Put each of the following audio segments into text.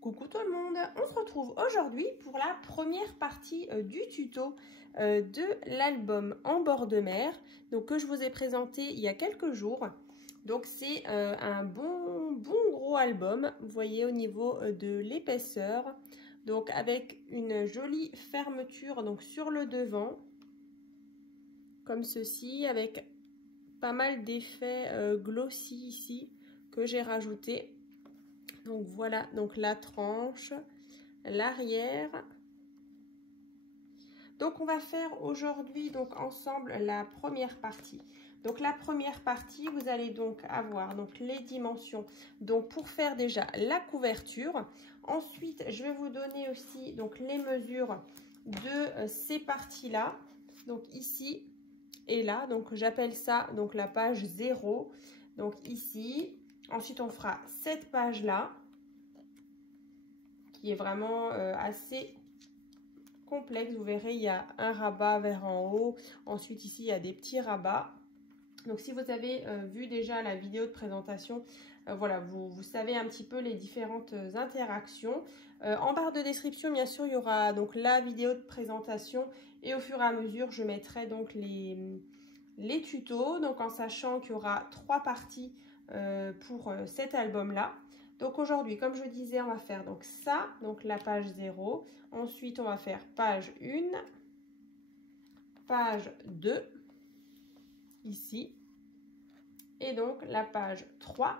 Coucou tout le monde, on se retrouve aujourd'hui pour la première partie du tuto de l'album En bord de mer, donc que je vous ai présenté il y a quelques jours. Donc c'est un bon gros album, vous voyez au niveau de l'épaisseur, donc avec une jolie fermeture donc sur le devant, comme ceci, avec pas mal d'effets glossy ici que j'ai rajouté. Donc voilà, donc la tranche, l'arrière. Donc on va faire aujourd'hui donc ensemble la première partie. Donc la première partie, vous allez donc avoir donc les dimensions. Donc pour faire déjà la couverture. Ensuite, je vais vous donner aussi donc les mesures de ces parties-là. Donc ici et là, donc j'appelle ça donc la page 0. Donc ici. Ensuite, on fera cette page-là, qui est vraiment assez complexe. Vous verrez, il y a un rabat vers en haut. Ensuite, ici, il y a des petits rabats. Donc, si vous avez vu déjà la vidéo de présentation, voilà, vous savez un petit peu les différentes interactions. En barre de description, bien sûr, il y aura donc la vidéo de présentation. Et au fur et à mesure, je mettrai donc les tutos. Donc, en sachant qu'il y aura 3 parties pour cet album-là. Donc aujourd'hui, comme je disais, on va faire donc ça, donc la page 0. Ensuite, on va faire page 1, page 2, ici. Et donc la page 3,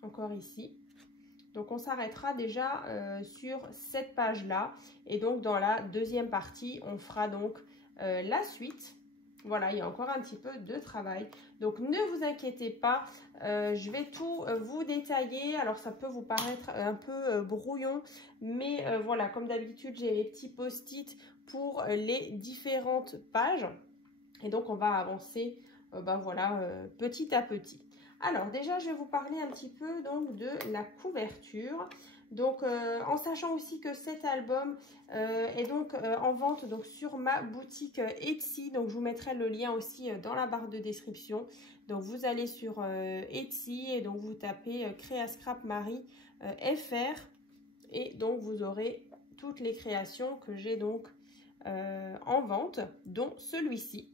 encore ici. Donc on s'arrêtera déjà sur cette page-là. Et donc dans la deuxième partie, on fera donc la suite. Voilà, il y a encore un petit peu de travail. Donc, ne vous inquiétez pas, je vais tout vous détailler. Alors, ça peut vous paraître un peu brouillon, mais voilà, comme d'habitude, j'ai les petits post-it pour les différentes pages. Et donc, on va avancer petit à petit. Alors, déjà, je vais vous parler un petit peu donc de la couverture. Donc, en sachant aussi que cet album est donc en vente donc, sur ma boutique Etsy. Donc, je vous mettrai le lien aussi dans la barre de description. Donc, vous allez sur Etsy et donc vous tapez Créascrap Marie FR. Et donc, vous aurez toutes les créations que j'ai donc en vente, dont celui-ci.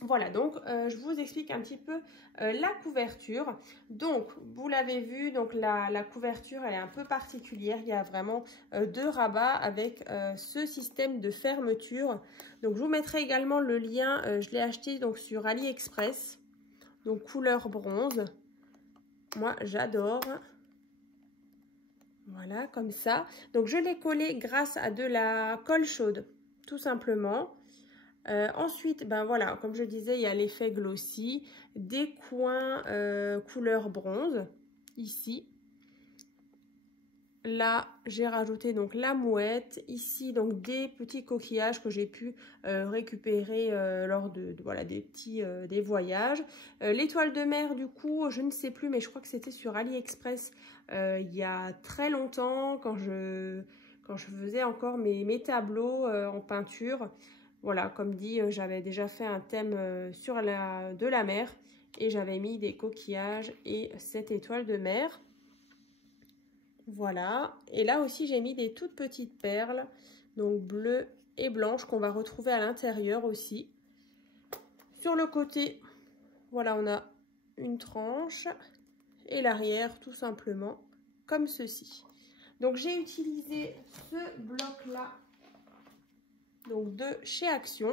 Voilà, donc je vous explique un petit peu la couverture. Donc, vous l'avez vu, donc la couverture, elle est un peu particulière. Il y a vraiment 2 rabats avec ce système de fermeture. Donc, je vous mettrai également le lien. Je l'ai acheté donc sur AliExpress. Donc, couleur bronze. Moi, j'adore. Voilà, comme ça. Donc, je l'ai collé grâce à de la colle chaude, tout simplement. Ensuite, ben voilà, comme je disais, il y a l'effet glossy, des coins couleur bronze, ici. Là, j'ai rajouté donc la mouette, ici donc des petits coquillages que j'ai pu récupérer lors de voilà, des voyages. L'étoile de mer, du coup, je ne sais plus, mais je crois que c'était sur AliExpress il y a très longtemps, quand je faisais encore mes tableaux en peinture. Voilà, comme dit, j'avais déjà fait un thème de la mer et j'avais mis des coquillages et cette étoile de mer. Voilà, et là aussi j'ai mis des toutes petites perles, donc bleues et blanches qu'on va retrouver à l'intérieur aussi. Sur le côté, voilà, on a une tranche et l'arrière tout simplement comme ceci. Donc j'ai utilisé ce bloc-là. Donc de chez Action.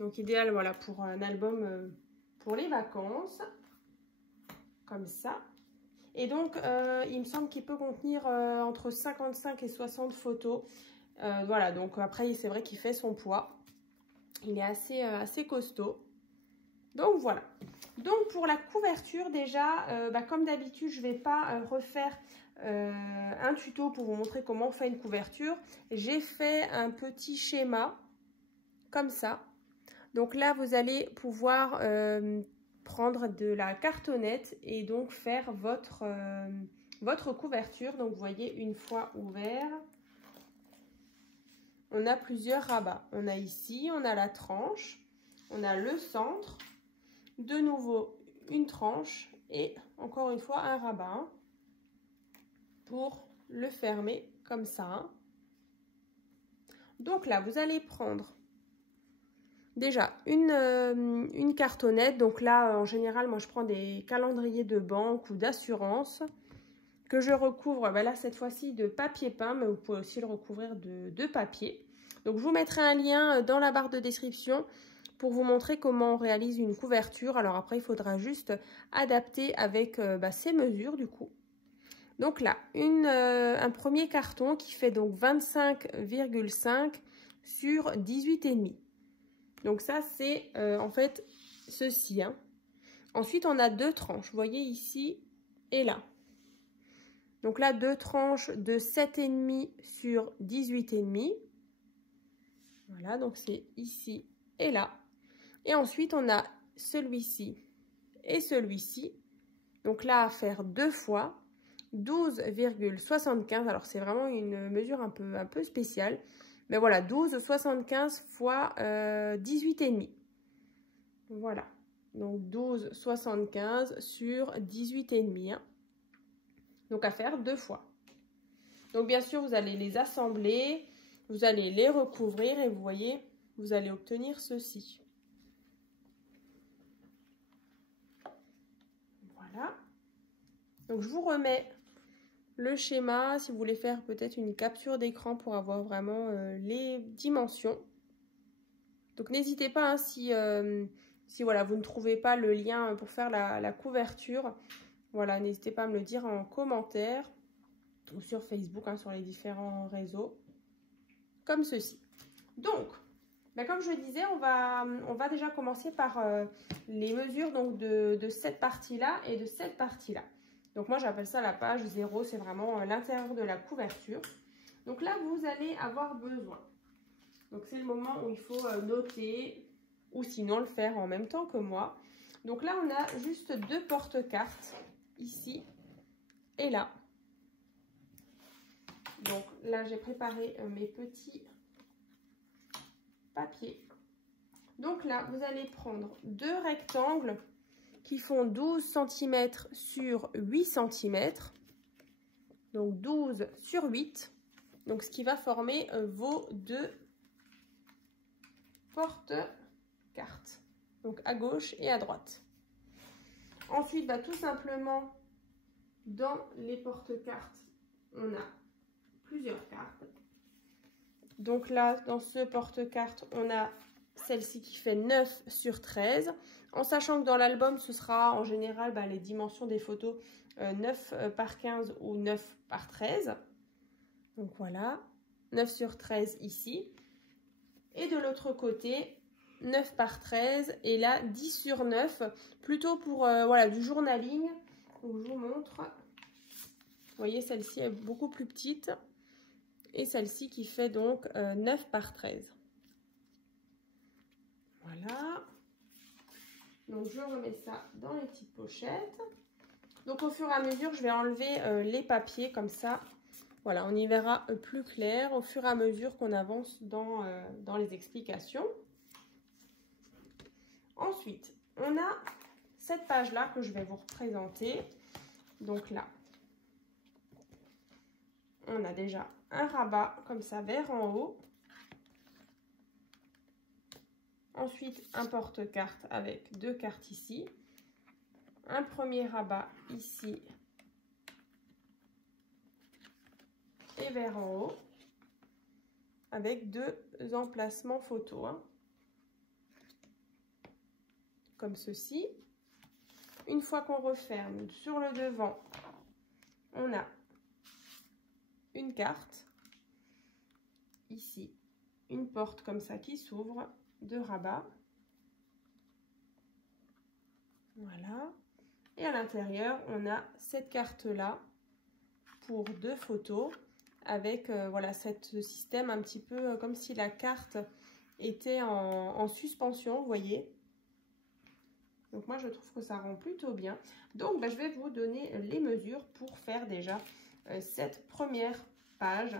Donc idéal voilà pour un album pour les vacances. Comme ça. Et donc il me semble qu'il peut contenir entre 55 et 60 photos. Voilà, donc après c'est vrai qu'il fait son poids. Il est assez costaud. Donc voilà. Donc pour la couverture déjà, comme d'habitude je ne vais pas refaire un tuto pour vous montrer comment on fait une couverture. J'ai fait un petit schéma comme ça. Donc là vous allez pouvoir prendre de la cartonnette et donc faire votre couverture. Donc vous voyez, une fois ouvert, on a plusieurs rabats. On a ici, on a la tranche, on a le centre, de nouveau une tranche et encore une fois un rabat. pour le fermer comme ça. Hein. Donc là, vous allez prendre déjà une cartonnette. Donc là, en général, moi, je prends des calendriers de banque ou d'assurance que je recouvre, ben là, cette fois-ci, de papier peint, mais vous pouvez aussi le recouvrir de papier. Donc, je vous mettrai un lien dans la barre de description pour vous montrer comment on réalise une couverture. Alors après, il faudra juste adapter avec ces mesures, du coup. Donc là, un premier carton qui fait donc 25,5 sur 18,5. Donc ça, c'est en fait ceci. Hein. Ensuite, on a deux tranches. Vous voyez ici et là. Donc là, deux tranches de 7,5 sur 18,5. Voilà, donc c'est ici et là. Et ensuite, on a celui-ci et celui-ci. Donc là, à faire deux fois 12,75. Alors, c'est vraiment une mesure un peu spéciale. Mais voilà, 12,75 fois 18,5. Voilà. Donc, 12,75 sur 18,5. Hein. Donc, à faire deux fois. Donc, bien sûr, vous allez les assembler. Vous allez les recouvrir et vous voyez, vous allez obtenir ceci. Voilà. Donc, je vous remets le schéma si vous voulez faire peut-être une capture d'écran pour avoir vraiment les dimensions. Donc, n'hésitez pas hein, si voilà, vous ne trouvez pas le lien pour faire la couverture. Voilà, n'hésitez pas à me le dire en commentaire ou sur Facebook, hein, sur les différents réseaux. Comme ceci. Donc, comme je disais, on va déjà commencer par les mesures donc, de cette partie-là et de cette partie-là. Donc, moi, j'appelle ça la page 0. C'est vraiment l'intérieur de la couverture. Donc là, vous allez avoir besoin. Donc, c'est le moment où il faut noter ou sinon le faire en même temps que moi. Donc là, on a juste deux porte-cartes, ici et là. Donc là, j'ai préparé mes petits papiers. Donc là, vous allez prendre deux rectangles qui font 12 cm sur 8 cm. Donc 12 sur 8. Donc ce qui va former vos deux porte-cartes. Donc à gauche et à droite. Ensuite, tout simplement, dans les porte-cartes, on a plusieurs cartes. Donc là, dans ce porte-cartes, on a celle-ci qui fait 9 sur 13. En sachant que dans l'album, ce sera en général les dimensions des photos 9 par 15 ou 9 par 13. Donc voilà, 9 sur 13 ici. Et de l'autre côté, 9 par 13 et là 10 sur 9. Plutôt pour voilà, du journaling. Donc je vous montre. Vous voyez, celle-ci est beaucoup plus petite. Et celle-ci qui fait donc 9 par 13. Voilà. Donc, je remets ça dans les petites pochettes. Donc, au fur et à mesure, je vais enlever les papiers comme ça. Voilà, on y verra plus clair au fur et à mesure qu'on avance dans les explications. Ensuite, on a cette page-là que je vais vous représenter. Donc là, on a déjà un rabat comme ça vers en haut. Ensuite, un porte-carte avec deux cartes ici. Un premier rabat ici et vers en haut. Avec deux emplacements photos. Hein, comme ceci. Une fois qu'on referme sur le devant, on a une carte. Ici, une porte comme ça qui s'ouvre. De rabat. Voilà. Et à l'intérieur, on a cette carte-là pour deux photos avec voilà, ce système un petit peu comme si la carte était en suspension, vous voyez. Donc moi, je trouve que ça rend plutôt bien. Donc, je vais vous donner les mesures pour faire déjà cette première page.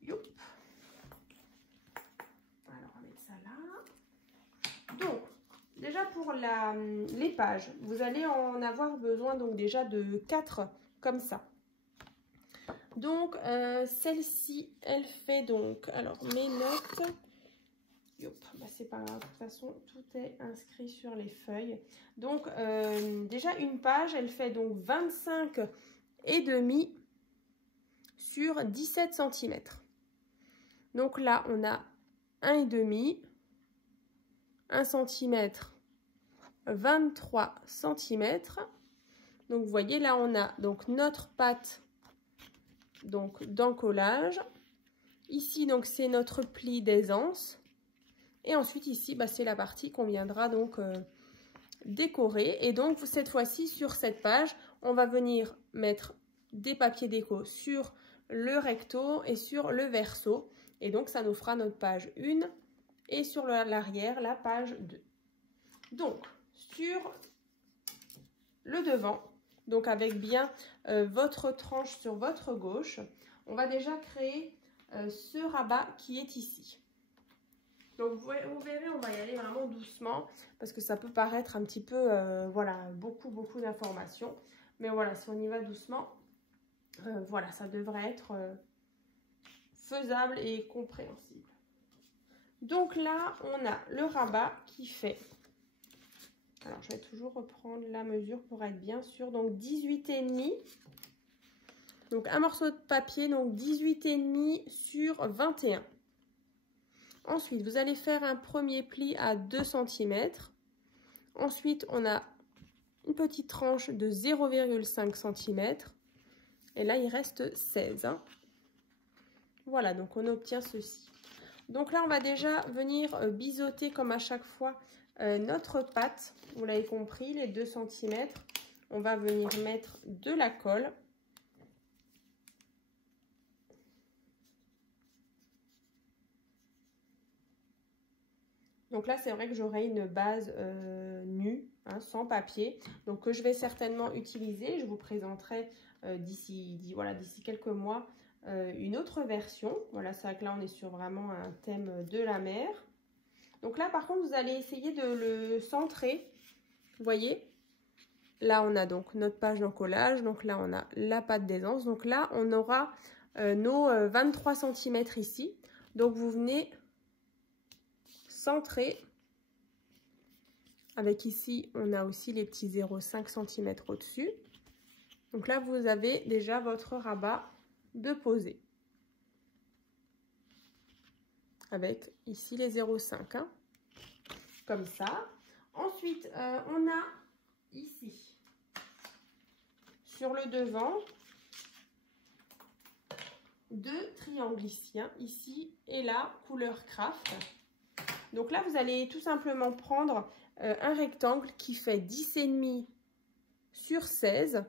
Youp. Donc, déjà pour les pages, vous allez en avoir besoin donc déjà de 4 comme ça. Donc, celle-ci, elle fait donc, alors mes notes, bah, c'est pas grave, de toute façon, tout est inscrit sur les feuilles. Donc, déjà une page, elle fait donc 25,5 sur 17 cm. Donc là, on a 1,5, 1 cm, 23 cm. Donc, vous voyez, là, on a donc notre patte donc d'encollage. Ici, donc, c'est notre pli d'aisance. Et ensuite, ici, bah, c'est la partie qu'on viendra donc décorer. Et donc, cette fois-ci, sur cette page, on va venir mettre des papiers déco sur le recto et sur le verso. Et donc, ça nous fera notre page 1 et sur l'arrière, la page 2. Donc, sur le devant, donc avec bien votre tranche sur votre gauche, on va déjà créer ce rabat qui est ici. Donc vous verrez, on va y aller vraiment doucement parce que ça peut paraître un petit peu, voilà, beaucoup d'informations. Mais voilà, si on y va doucement, voilà, ça devrait être faisable et compréhensible. Donc là, on a le rabat qui fait, alors je vais toujours reprendre la mesure pour être bien sûr, donc 18,5. Donc un morceau de papier, donc 18,5 sur 21. Ensuite, vous allez faire un premier pli à 2 cm. Ensuite, on a une petite tranche de 0,5 cm. Et là, il reste 16. Hein. Voilà, donc on obtient ceci. Donc là, on va déjà venir biseauter comme à chaque fois notre pâte. Vous l'avez compris, les 2 cm. On va venir mettre de la colle. Donc là, c'est vrai que j'aurai une base nue, hein, sans papier, donc que je vais certainement utiliser. Je vous présenterai d'ici quelques mois une autre version. Voilà, c'est vrai que là, on est sur vraiment un thème de la mer. Donc là, par contre, vous allez essayer de le centrer. Vous voyez, là, on a donc notre page d'encollage. Donc là, on a la pâte d'aisance. Donc là, on aura nos 23 cm ici. Donc, vous venez centrer. Avec ici, on a aussi les petits 0,5 cm au-dessus. Donc là, vous avez déjà votre rabat de poser. Avec ici les 0,5. Hein, comme ça. Ensuite, on a ici, sur le devant, 2 triangles ici. Hein, ici et là, couleur craft. Donc là, vous allez tout simplement prendre un rectangle qui fait 10,5 sur 16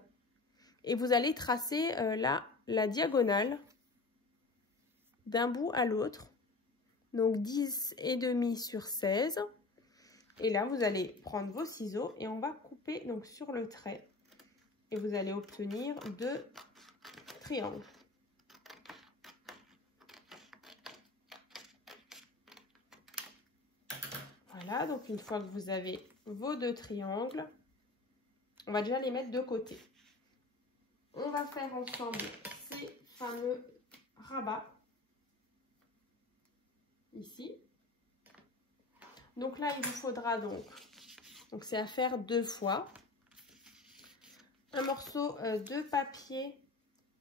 et vous allez tracer là la diagonale d'un bout à l'autre. Donc 10,5 sur 16. Et là, vous allez prendre vos ciseaux et on va couper donc sur le trait. Et vous allez obtenir 2 triangles. Voilà, donc une fois que vous avez vos 2 triangles, on va déjà les mettre de côté. On va faire ensemble ces fameux rabats ici. Donc là, il vous faudra donc c'est à faire 2 fois, un morceau de papier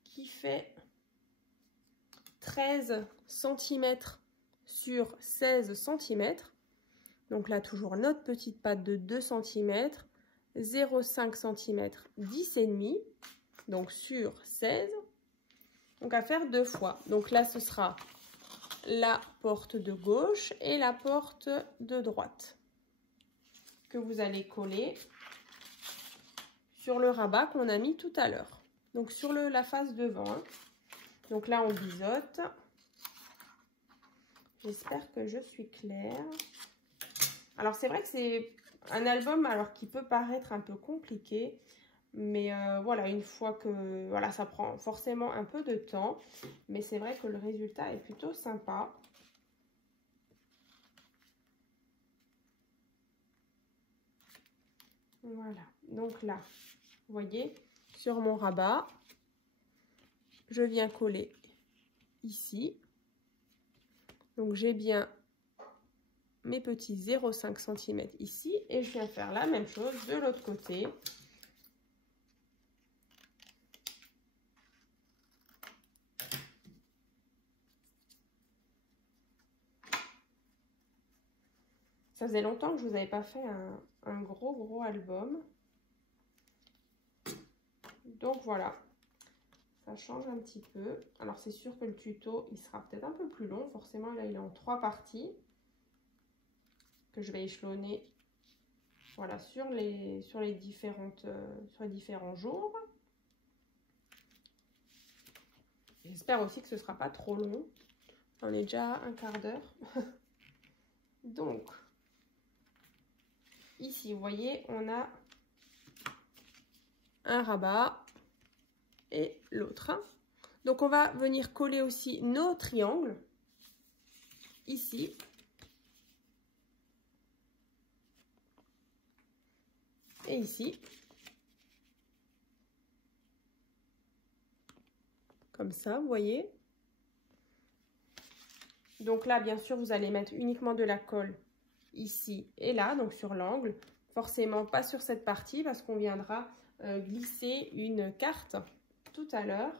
qui fait 13 cm sur 16 cm. Donc là, toujours notre petite pâte de 2 cm, 0,5 cm, 10,5, donc sur 16. Donc à faire 2 fois. Donc là, ce sera la porte de gauche et la porte de droite que vous allez coller sur le rabat qu'on a mis tout à l'heure. Donc sur la face devant. Hein. Donc là, on biseaute. J'espère que je suis claire. Alors, c'est vrai que c'est un album qui peut paraître un peu compliqué. Mais voilà, une fois que... Voilà, ça prend forcément un peu de temps. Mais c'est vrai que le résultat est plutôt sympa. Voilà. Donc là, vous voyez, sur mon rabat, je viens coller ici. Donc j'ai bien mes petits 0,5 cm ici et je viens faire la même chose de l'autre côté. Ça faisait longtemps que je vous avais pas fait un gros album. Donc voilà, ça change un petit peu. Alors c'est sûr que le tuto, il sera peut-être un peu plus long. Forcément, là, il est en 3 parties que je vais échelonner, voilà, sur les différents jours. J'espère aussi que ce ne sera pas trop long. On est déjà à un quart d'heure. Donc, ici, vous voyez, on a un rabat et l'autre. Donc, on va venir coller aussi nos triangles ici. Et ici. Comme ça, vous voyez. Donc là, bien sûr, vous allez mettre uniquement de la colle ici et là, donc sur l'angle. Forcément, pas sur cette partie parce qu'on viendra glisser une carte tout à l'heure.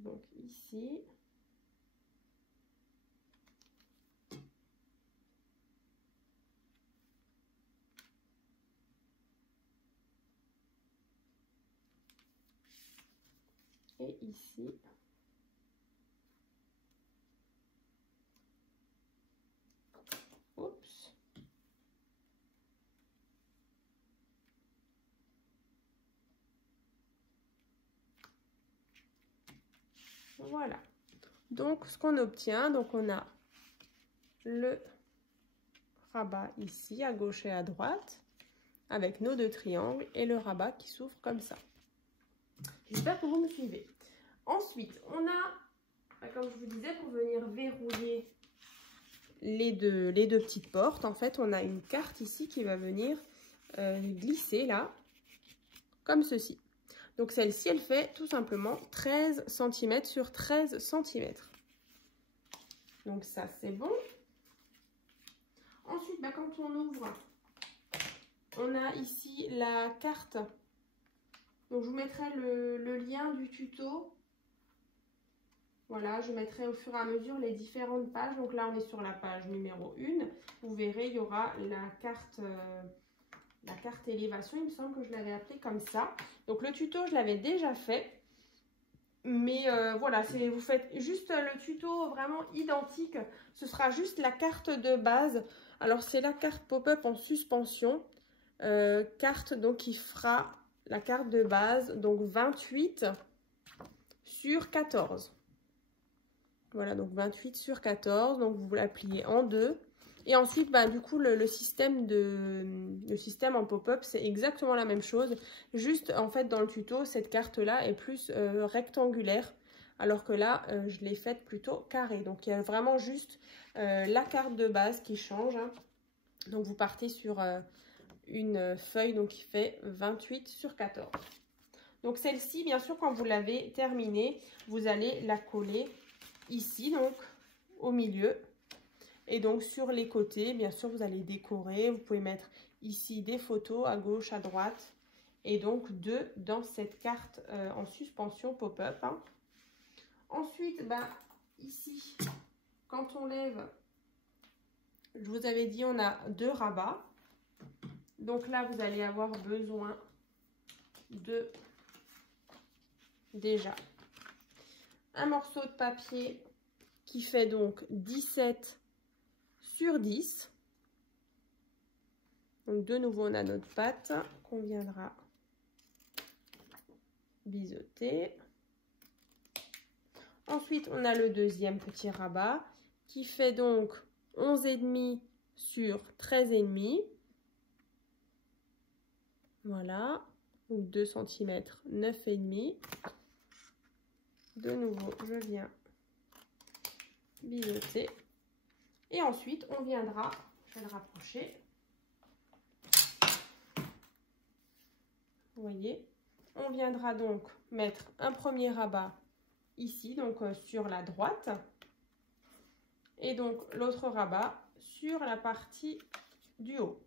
Donc ici. Et ici. Oups. Voilà. Donc, ce qu'on obtient, donc on a le rabat ici, à gauche et à droite, avec nos 2 triangles et le rabat qui s'ouvre comme ça. J'espère que vous me suivez. Ensuite, on a, comme je vous disais, pour venir verrouiller les deux petites portes, en fait, on a une carte ici qui va venir glisser là, comme ceci. Donc celle-ci, elle fait tout simplement 13 cm sur 13 cm. Donc ça, c'est bon. Ensuite, quand on ouvre, on a ici la carte. Donc je vous mettrai le lien du tuto. Voilà, je mettrai au fur et à mesure les différentes pages. Donc là, on est sur la page numéro 1. Vous verrez, il y aura la carte élévation. Il me semble que je l'avais appelée comme ça. Donc le tuto, je l'avais déjà fait. Mais voilà, vous faites juste le tuto vraiment identique. Ce sera juste la carte de base. Alors c'est la carte pop-up en suspension. Carte donc qui fera la carte de base. Donc 28 sur 14. Voilà, donc 28 sur 14, donc vous la pliez en 2. Et ensuite, du coup, le système en pop-up, c'est exactement la même chose. Juste, en fait, dans le tuto, cette carte-là est plus rectangulaire, alors que là, je l'ai faite plutôt carrée. Donc, il y a vraiment juste la carte de base qui change. Hein. Donc, vous partez sur une feuille donc, qui fait 28 sur 14. Donc, celle-ci, bien sûr, quand vous l'avez terminée, vous allez la coller ici, donc au milieu. Et donc sur les côtés, bien sûr, vous allez décorer. Vous pouvez mettre ici des photos à gauche, à droite. Et donc 2 dans cette carte en suspension pop-up. Hein. Ensuite, ici, quand on lève, je vous avais dit, on a 2 rabats. Donc là, vous allez avoir besoin de déjà un morceau de papier qui fait donc 17 sur 10. Donc de nouveau, on a notre pâte qu'on viendra biseauter. Ensuite, on a le deuxième petit rabat qui fait donc 11,5 sur 13,5. Voilà, donc 2 cm, 9,5. De nouveau, je viens biseauter. Et ensuite, on viendra, je vais le rapprocher. Vous voyez, on viendra donc mettre un premier rabat ici, donc sur la droite. Et donc l'autre rabat sur la partie du haut.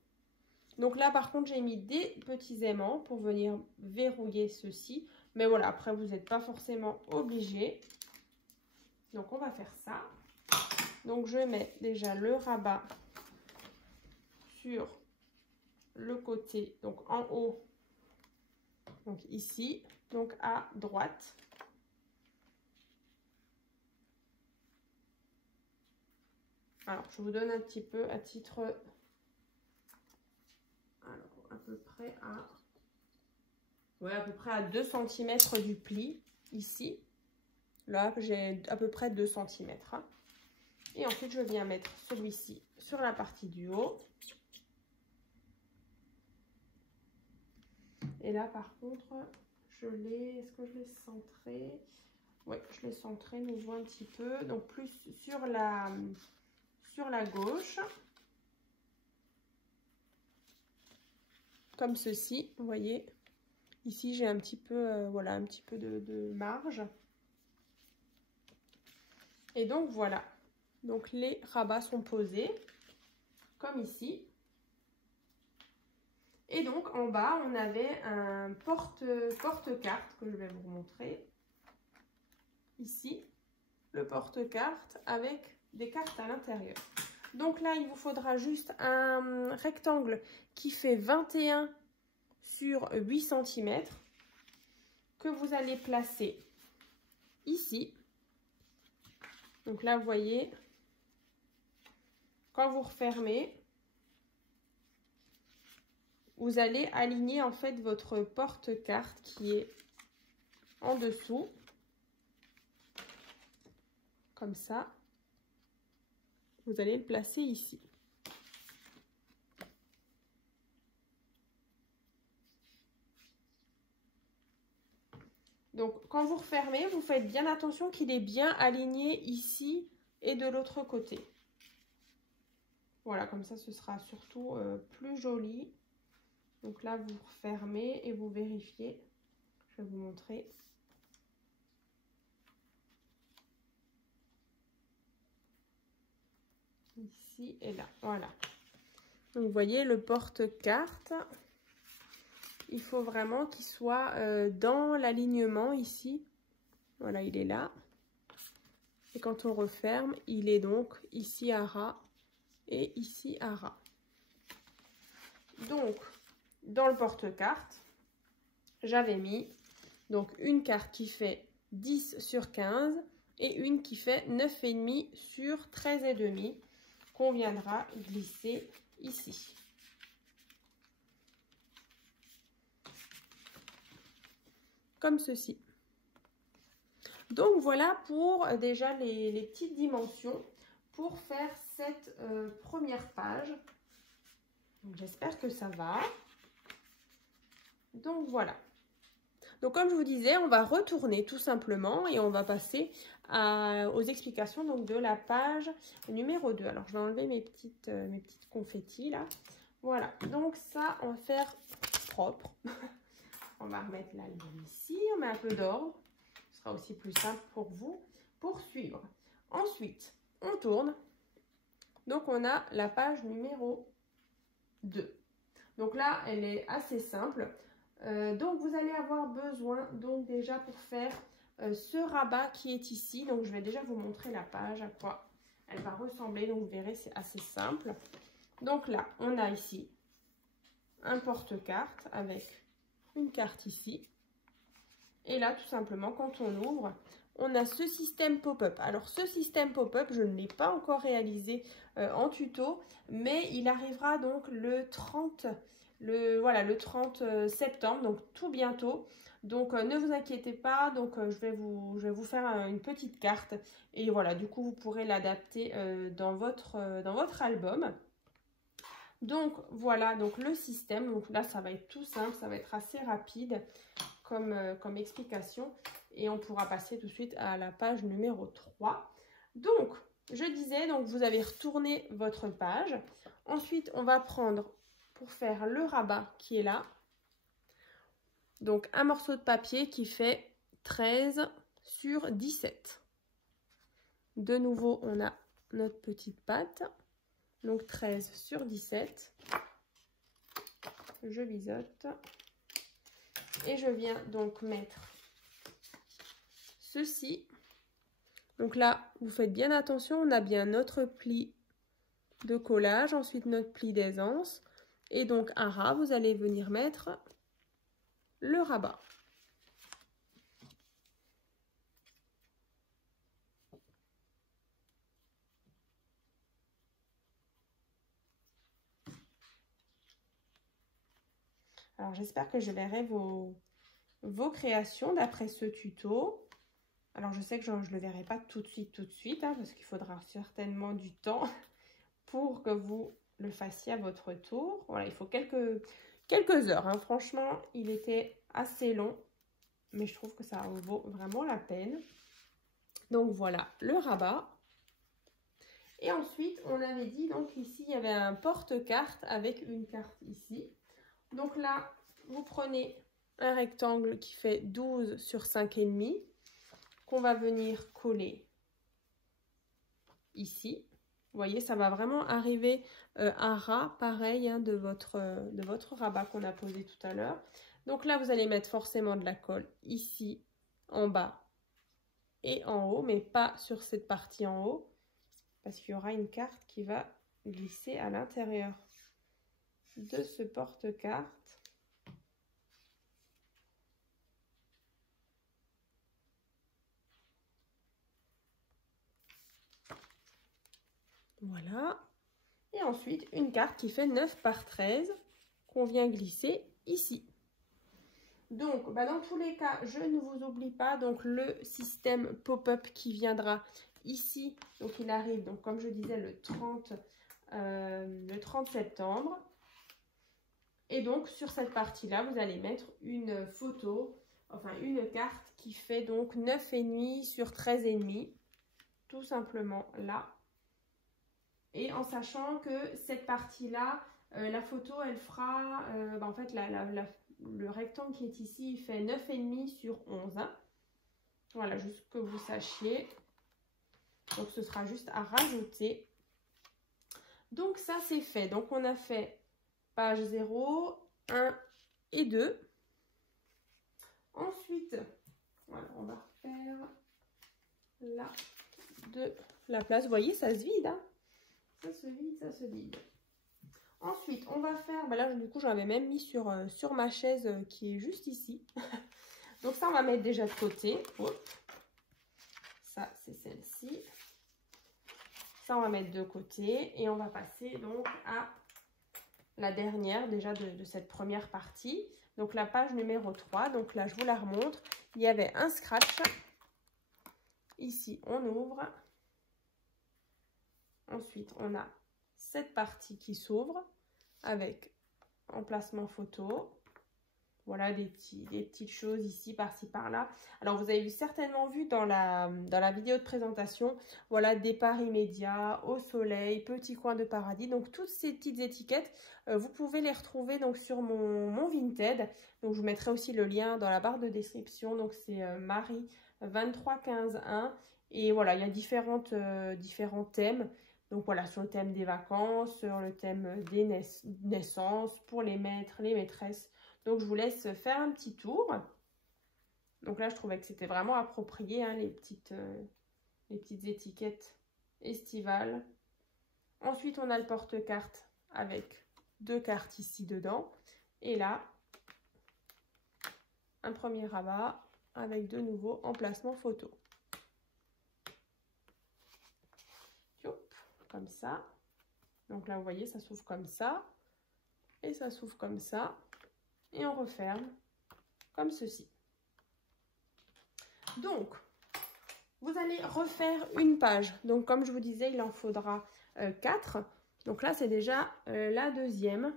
Donc là, par contre, j'ai mis des petits aimants pour venir verrouiller ceci. Mais voilà, après, vous n'êtes pas forcément obligé. Donc, on va faire ça. Donc, je mets déjà le rabat sur le côté, donc en haut, donc ici, donc à droite. Alors, je vous donne un petit peu à titre... Alors, à peu près à 2 cm du pli, ici. Là, j'ai à peu près 2 cm. Et ensuite, je viens mettre celui-ci sur la partie du haut. Et là, par contre, est-ce que je l'ai centré? Oui, je l'ai centré, mais je vois un petit peu. Donc, plus sur la gauche. Comme ceci, vous voyez. Ici, j'ai un petit peu, voilà, un petit peu de marge. Et donc, voilà. Donc, les rabats sont posés, comme ici. Et donc, en bas, on avait un porte-carte que je vais vous montrer. Ici, le porte-carte avec des cartes à l'intérieur. Donc là, il vous faudra juste un rectangle qui fait 21 sur 8 cm que vous allez placer ici. Donc là, vous voyez, quand vous refermez, vous allez aligner en fait votre porte-carte qui est en dessous, comme ça. Vous allez le placer ici. Donc, quand vous refermez, vous faites bien attention qu'il est bien aligné ici et de l'autre côté. Voilà, comme ça, ce sera surtout plus joli. Donc là, vous refermez et vous vérifiez. Je vais vous montrer. Ici et là, voilà. Donc, vous voyez, le porte-carte, il faut vraiment qu'il soit dans l'alignement ici. Voilà, il est là. Et quand on referme, il est donc ici à ras et ici à ras. Donc, dans le porte-carte, j'avais mis donc une carte qui fait 10 sur 15 et une qui fait 9,5 sur 13,5 qu'on viendra glisser ici. Comme ceci. Donc voilà pour déjà les petites dimensions pour faire cette première page. J'espère que ça va. Donc voilà. Donc comme je vous disais, on va retourner tout simplement et on va passer aux explications donc, de la page numéro 2. Alors je vais enlever mes petites confettis là. Voilà, donc ça on va faire propre. On va remettre l'album ici, on met un peu d'ordre. Ce sera aussi plus simple pour vous pour suivre. Ensuite, on tourne. Donc on a la page numéro 2. Donc là, elle est assez simple. Donc vous allez avoir besoin donc déjà pour faire ce rabat qui est ici. Donc je vais déjà vous montrer la page à quoi elle va ressembler. Donc vous verrez, c'est assez simple. Donc là, on a ici un porte-carte avec une carte ici. Et là, tout simplement, quand on ouvre, on a ce système pop-up. Alors, ce système pop-up, je ne l'ai pas encore réalisé en tuto, mais il arrivera donc le 30 septembre, donc tout bientôt. Donc, ne vous inquiétez pas. Donc, je vais vous faire une petite carte. Et voilà, du coup, vous pourrez l'adapter dans votre album. Donc, voilà, donc le système. Donc là, ça va être tout simple, ça va être assez rapide comme explication. Et on pourra passer tout de suite à la page numéro 3. Donc, je disais, donc vous avez retourné votre page. Ensuite, on va prendre, pour faire le rabat qui est là, Donc un morceau de papier qui fait 13 sur 17. De nouveau, on a notre petite patte. Donc 13 sur 17. Je biseaute. Et je viens donc mettre ceci. Donc là, vous faites bien attention, on a bien notre pli de collage, ensuite notre pli d'aisance. Et donc à ras, vous allez venir mettre le rabat. Alors j'espère que je verrai vos créations d'après ce tuto. Alors je sais que je ne le verrai pas tout de suite, hein, parce qu'il faudra certainement du temps pour que vous le fassiez à votre tour. Voilà, il faut quelques heures, hein. Franchement, il était assez long, mais je trouve que ça vaut vraiment la peine. Donc voilà, le rabat. Et ensuite, on avait dit, donc ici, il y avait un porte-carte avec une carte ici. Donc là, vous prenez un rectangle qui fait 12 sur 5,5 qu'on va venir coller ici. Vous voyez, ça va vraiment arriver à ras, pareil, hein, de votre rabat qu'on a posé tout à l'heure. Donc là, vous allez mettre forcément de la colle ici, en bas et en haut, mais pas sur cette partie en haut, parce qu'il y aura une carte qui va glisser à l'intérieur de ce porte-carte. Voilà. Et ensuite, une carte qui fait 9 par 13 qu'on vient glisser ici. Donc, dans tous les cas, je ne vous oublie pas donc le système pop-up qui viendra ici. Donc, il arrive, donc comme je disais, le 30 septembre. Et donc, sur cette partie-là, vous allez mettre une photo, enfin une carte qui fait donc 9,5 sur 13,5. Tout simplement là. Et en sachant que cette partie-là, la photo, elle fera, en fait, le rectangle qui est ici, il fait 9,5 sur 11. Voilà, juste que vous sachiez. Donc, ce sera juste à rajouter. Donc, ça, c'est fait. Donc, on a fait page 0, 1 et 2. Ensuite, voilà, on va refaire là de la place. Vous voyez, ça se vide, hein? Ça se vide, ça se vide. Ensuite, on va faire, là du coup j'en avais même mis sur ma chaise qui est juste ici. Donc ça, on va mettre déjà de côté. Hop. Ça, c'est celle-ci. Ça, on va mettre de côté. Et on va passer donc à la dernière déjà de cette première partie. Donc la page numéro 3. Donc là, je vous la remontre. Il y avait un scratch. Ici, on ouvre. Ensuite, on a cette partie qui s'ouvre avec emplacement photo. Voilà des petites choses ici, par-ci, par-là. Alors, vous avez certainement vu dans la vidéo de présentation, voilà, départ immédiat, au soleil, petit coin de paradis. Donc, toutes ces petites étiquettes, vous pouvez les retrouver donc sur mon Vinted. Donc, je vous mettrai aussi le lien dans la barre de description. Donc, c'est Marie 23151. Et voilà, il y a différents thèmes. Donc voilà, sur le thème des vacances, sur le thème des naissances, pour les maîtres, les maîtresses. Donc je vous laisse faire un petit tour. Donc là, je trouvais que c'était vraiment approprié, hein, les petites étiquettes estivales. Ensuite, on a le porte-carte avec 2 cartes ici dedans. Et là, un premier rabat avec de nouveau emplacement photo. Comme ça. Donc là, vous voyez, ça s'ouvre comme ça. Et ça s'ouvre comme ça. Et on referme comme ceci. Donc, vous allez refaire une page. Donc, comme je vous disais, il en faudra 4. Donc là, c'est déjà la deuxième.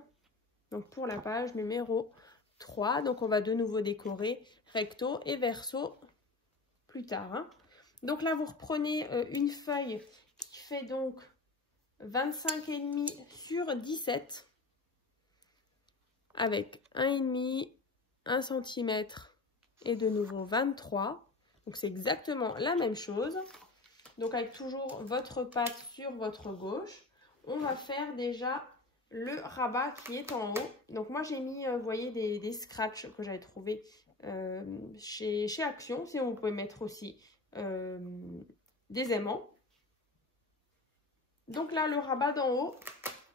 Donc, pour la page numéro 3. Donc, on va de nouveau décorer recto et verso plus tard, hein. Donc là, vous reprenez une feuille qui fait donc 25,5 sur 17 avec 1,5, 1 cm et de nouveau 23. Donc c'est exactement la même chose. Donc avec toujours votre patte sur votre gauche, on va faire déjà le rabat qui est en haut. Donc moi j'ai mis, vous voyez, des scratchs que j'avais trouvé chez Action. Sinon vous pouvez mettre aussi des aimants. Donc là le rabat d'en haut,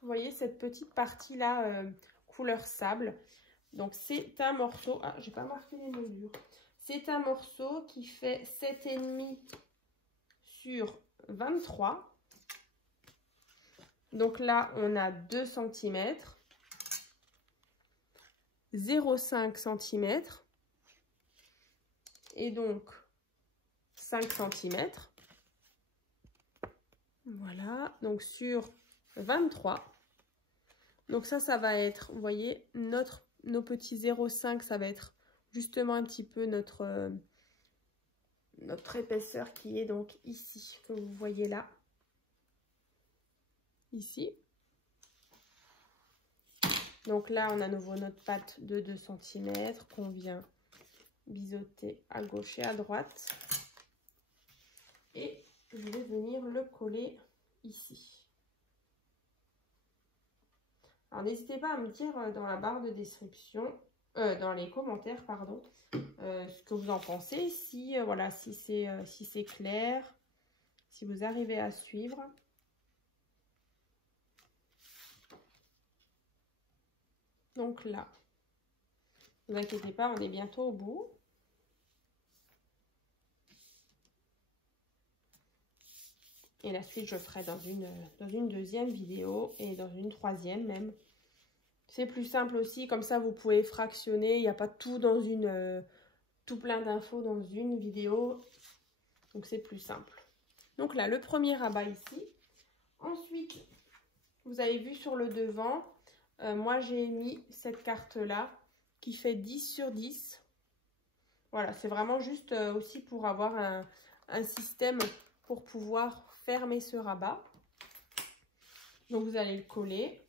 vous voyez cette petite partie là couleur sable. Donc c'est un morceau, ah j'ai pas marqué les mesures. C'est un morceau qui fait 7,5 sur 23. Donc là, on a 2 cm, 0,5 cm et donc 5 cm. Voilà, donc sur 23. Donc ça va être, vous voyez, nos petits 0,5, ça va être justement un petit peu notre épaisseur qui est donc ici, que vous voyez là. Ici. Donc là, on a à nouveau notre patte de 2 cm qu'on vient biseauter à gauche et à droite. Et je vais venir le coller ici. Alors, n'hésitez pas à me dire dans la barre de description, dans les commentaires, pardon, ce que vous en pensez. Si, voilà, si c'est clair, si vous arrivez à suivre. Donc là, ne vous inquiétez pas, on est bientôt au bout. Et la suite, je ferai dans une deuxième vidéo et dans une troisième même. C'est plus simple aussi, comme ça vous pouvez fractionner. Il n'y a pas tout dans tout plein d'infos dans une vidéo. Donc c'est plus simple. Donc là, le premier rabat ici. Ensuite, vous avez vu sur le devant, moi j'ai mis cette carte-là qui fait 10 sur 10. Voilà, c'est vraiment juste aussi pour avoir un système pour pouvoir fermer ce rabat. Donc vous allez le coller.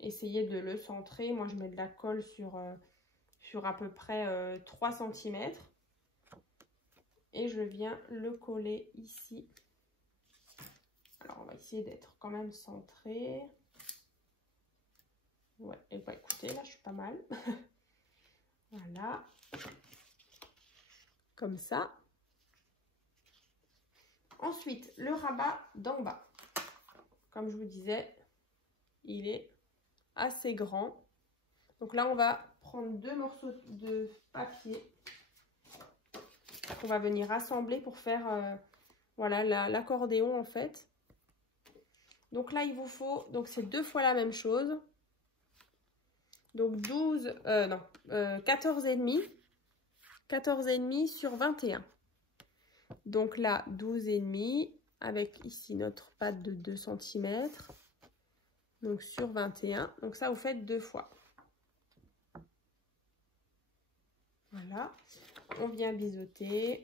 Essayez de le centrer. Moi je mets de la colle sur à peu près 3 cm. Et je viens le coller ici. Alors on va essayer d'être quand même centré. Ouais, et bah écoutez, là je suis pas mal. Voilà. Comme ça. Ensuite, le rabat d'en bas. Comme je vous disais, il est assez grand. Donc là, on va prendre 2 morceaux de papier qu'on va venir assembler pour faire voilà, l'accordéon en fait. Donc là, il vous faut, donc c'est 2 fois la même chose. Donc 14,5. 14,5 sur 21. Donc là, 12,5 avec ici notre patte de 2 cm. Donc sur 21. Donc ça, vous faites 2 fois. Voilà. On vient biseauter.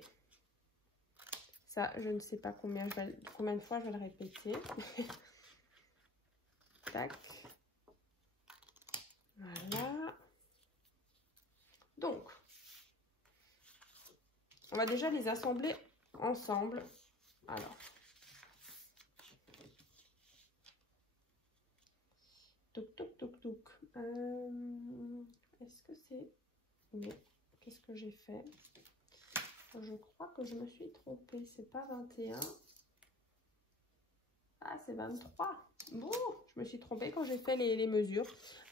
Ça, je ne sais pas combien de fois je vais le répéter. Tac. Voilà. Donc, on va déjà les assembler ensemble. Alors, touc, touc, touc, touc. Est-ce que c'est... Oui. Qu'est-ce que j'ai fait? Je crois que je me suis trompée. C'est pas 21. Ah, c'est 23. Bon, je me suis trompée quand j'ai fait les mesures.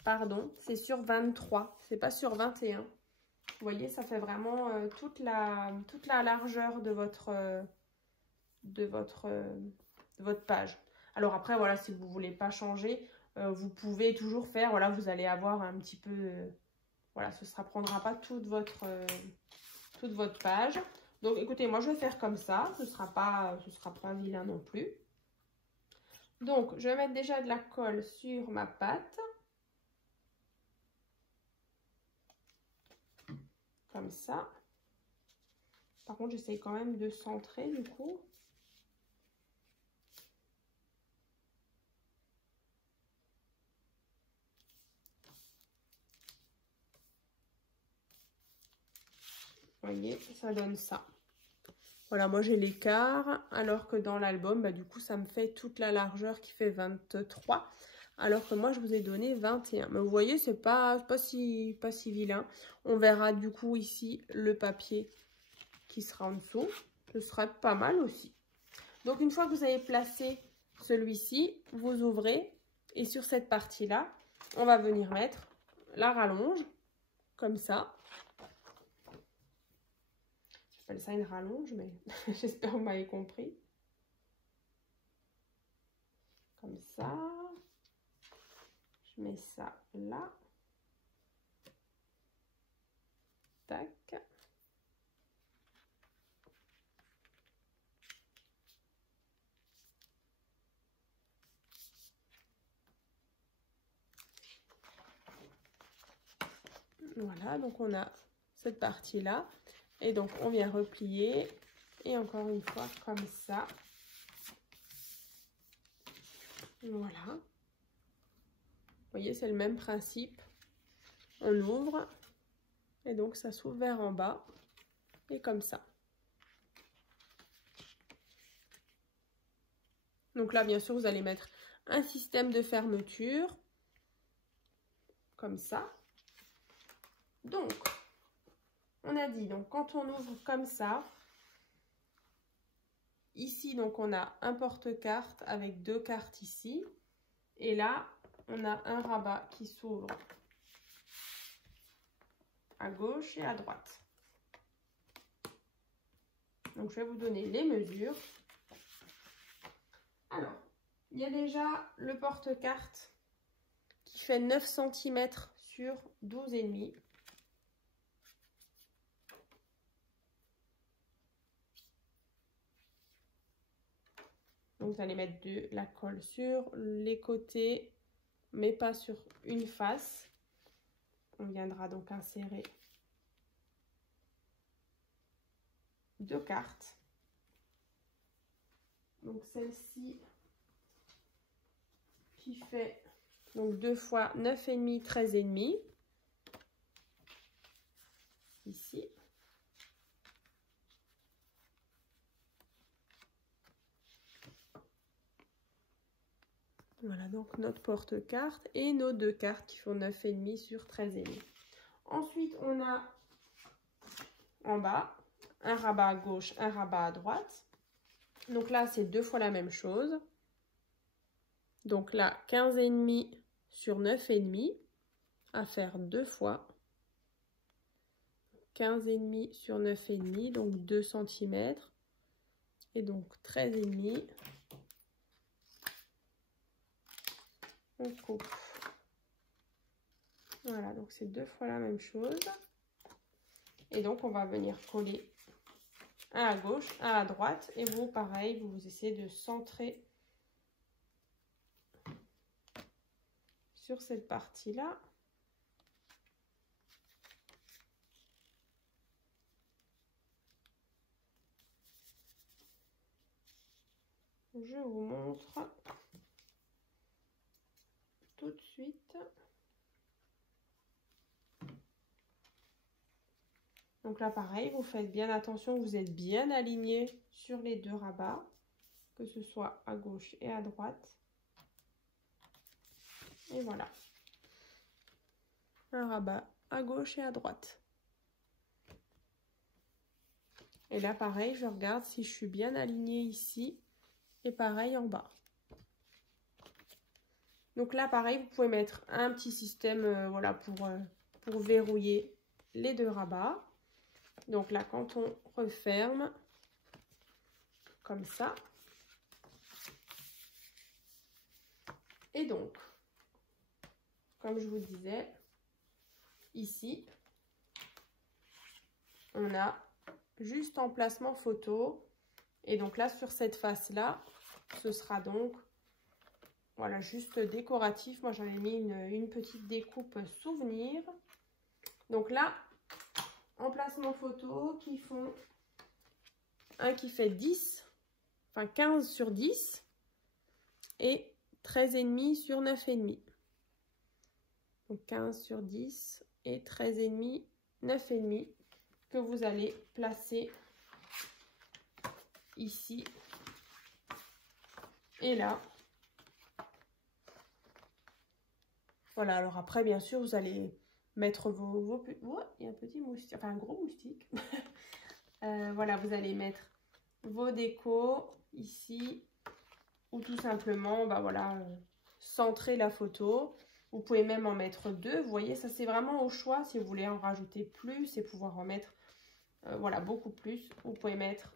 Pardon, c'est sur 23. C'est pas sur 21. Vous voyez, ça fait vraiment toute la largeur de votre page. Alors après, voilà, si vous voulez pas changer, vous pouvez toujours faire, voilà, vous allez avoir un petit peu, voilà, ça prendra pas toute votre page. Donc écoutez, moi je vais faire comme ça, ce sera pas vilain non plus. Donc je vais mettre déjà de la colle sur ma pâte. Comme ça. Par contre, j'essaye quand même de centrer du coup. voyez, ça donne ça. Voilà, moi j'ai l'écart, alors que dans l'album, bah, du coup, ça me fait toute la largeur qui fait 23, alors que moi, je vous ai donné 21. Mais vous voyez, c'est pas si vilain. On verra du coup ici le papier qui sera en dessous. Ce sera pas mal aussi. Donc, une fois que vous avez placé celui-ci, vous ouvrez et sur cette partie-là, on va venir mettre la rallonge, comme ça. J'appelle ça une rallonge, mais j'espère que vous m'avez compris. Comme ça. Je mets ça là. Tac. Voilà, donc on a cette partie-là. Et donc, on vient replier. Et encore une fois, comme ça. Voilà. Vous voyez, c'est le même principe. On ouvre. Et donc, ça s'ouvre vers en bas. Et comme ça. Donc là, bien sûr, vous allez mettre un système de fermeture. Comme ça. Donc, on a dit, donc quand on ouvre comme ça, ici, donc on a un porte-carte avec 2 cartes ici. Et là, on a un rabat qui s'ouvre à gauche et à droite. Donc, je vais vous donner les mesures. Alors, il y a déjà le porte-carte qui fait 9 cm sur 12,5. Donc, vous allez mettre de la colle sur les côtés, mais pas sur une face. On viendra donc insérer 2 cartes. Donc, celle-ci qui fait donc 2 fois 9,5, 13,5. Ici. Voilà, donc notre porte-carte et nos 2 cartes qui font 9,5 sur 13,5. Ensuite, on a en bas un rabat à gauche, un rabat à droite. Donc là, c'est 2 fois la même chose. Donc là, 15,5 sur 9,5 à faire 2 fois. 15,5 sur 9,5, donc 2 cm. Et donc 13,5. On coupe. Voilà, donc c'est 2 fois la même chose. Et donc, on va venir coller un à gauche, un à droite. Et vous, pareil, vous essayez de centrer sur cette partie-là. Je vous montre tout de suite. Donc là, pareil, vous faites bien attention, vous êtes bien aligné sur les 2 rabats, que ce soit à gauche et à droite. Et voilà. Un rabat à gauche et à droite. Et là, pareil, je regarde si je suis bien alignée ici. Et pareil en bas. Donc là, pareil, vous pouvez mettre un petit système voilà, pour verrouiller les 2 rabats. Donc là, quand on referme, comme ça. Et donc, comme je vous disais, ici, on a juste emplacement photo. Et donc là, sur cette face-là, ce sera donc, voilà, juste décoratif. Moi, j'avais mis une petite découpe souvenir. Donc là, emplacement photo qui font un qui fait 10, enfin 15 sur 10 et 13,5 sur 9,5. Donc 15 sur 10 et 13,5, 9,5. que vous allez placer ici et là. Voilà, alors après, bien sûr, vous allez mettre vos oh, il y a un petit moustique, enfin un gros moustique. Voilà, vous allez mettre vos décos ici ou tout simplement, bah voilà, centrer la photo. Vous pouvez même en mettre deux. Vous voyez, ça c'est vraiment au choix. Si vous voulez en rajouter plus et pouvoir en mettre, voilà, beaucoup plus. Vous pouvez mettre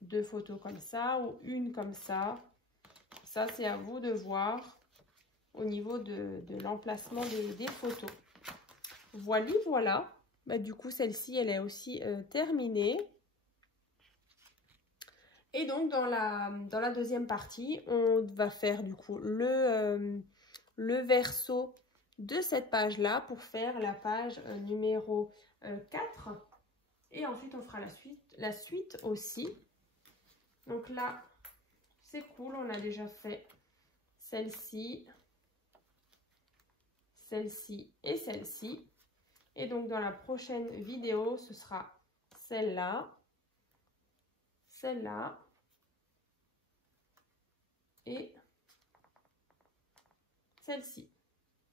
deux photos comme ça ou une comme ça. Ça, c'est à vous de voir au niveau de l'emplacement des photos. Voilà. Bah, du coup, celle-ci, elle est aussi terminée. Et donc, dans la deuxième partie, on va faire du coup le verso de cette page-là pour faire la page numéro 4. Et ensuite, on fera la suite aussi. Donc là, c'est cool, on a déjà fait celle-ci, celle-ci et celle-ci. Et donc, dans la prochaine vidéo, ce sera celle-là, celle-là et celle-ci.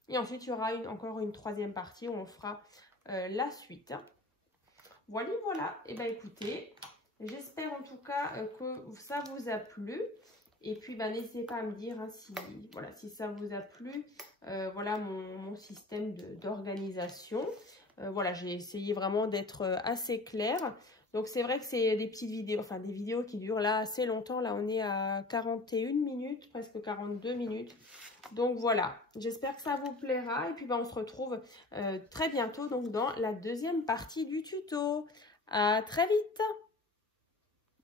Et ensuite, il y aura encore une troisième partie où on fera la suite. Voilà. Et bien, écoutez, j'espère en tout cas que ça vous a plu. Et puis, n'hésitez pas à me dire hein, si ça vous a plu. Voilà mon système d'organisation. Voilà, j'ai essayé vraiment d'être assez claire. Donc, c'est vrai que c'est des petites vidéos, enfin des vidéos qui durent là assez longtemps. Là, on est à 41 minutes, presque 42 minutes. Donc, voilà, j'espère que ça vous plaira. Et puis, on se retrouve très bientôt donc, dans la deuxième partie du tuto. À très vite!